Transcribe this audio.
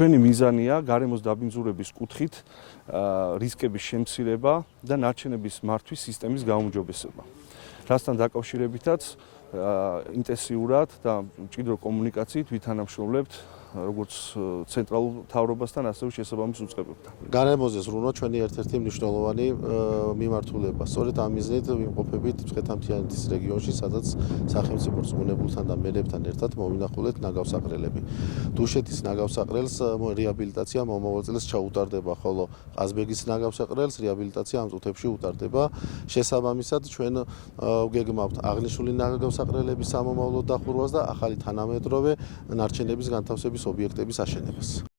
ჩვენი მიზანია გარემოს დაბინძურების კუთხით რისკების შემცირება და ნარჩენების მართვის სისტემის გაუმჯობესება. რასთან დაკავშირებითაც ინტენსიურად და მჭიდრო კომუნიკაციით ვითანამშრომლებთ როგორც ცენტრალურ მთავრობასთან, ასევე შესაბამის უწყებებთან. გარემოზე ზრუნვა ჩვენი ერთ-ერთი მნიშვნელოვანი მიმართულება. სწორედ ამ მიზნით ვიმყოფებით მცხეთა-მთიანეთის რეგიონში, სადაც სახელმწიფო რწმუნებულთან და მერებთან ერთად მოვინახულეთ ნაგავსაყრელები. დუშეთის ნაგავსაყრელს რეაბილიტაცია მომავალ წელს ჩაუტარდება, ხოლო ყაზბეგის ნაგავსაყრელს რეაბილიტაცია ამ წუთებში უტარდება. შესაბამისად, ჩვენ ვგეგმავთ აღნიშნული ნაგავსაყრელების სამომავლო დახურვას და ახალი თანამედროვე ნარჩენების განთავსების ობიექტების აშენებას.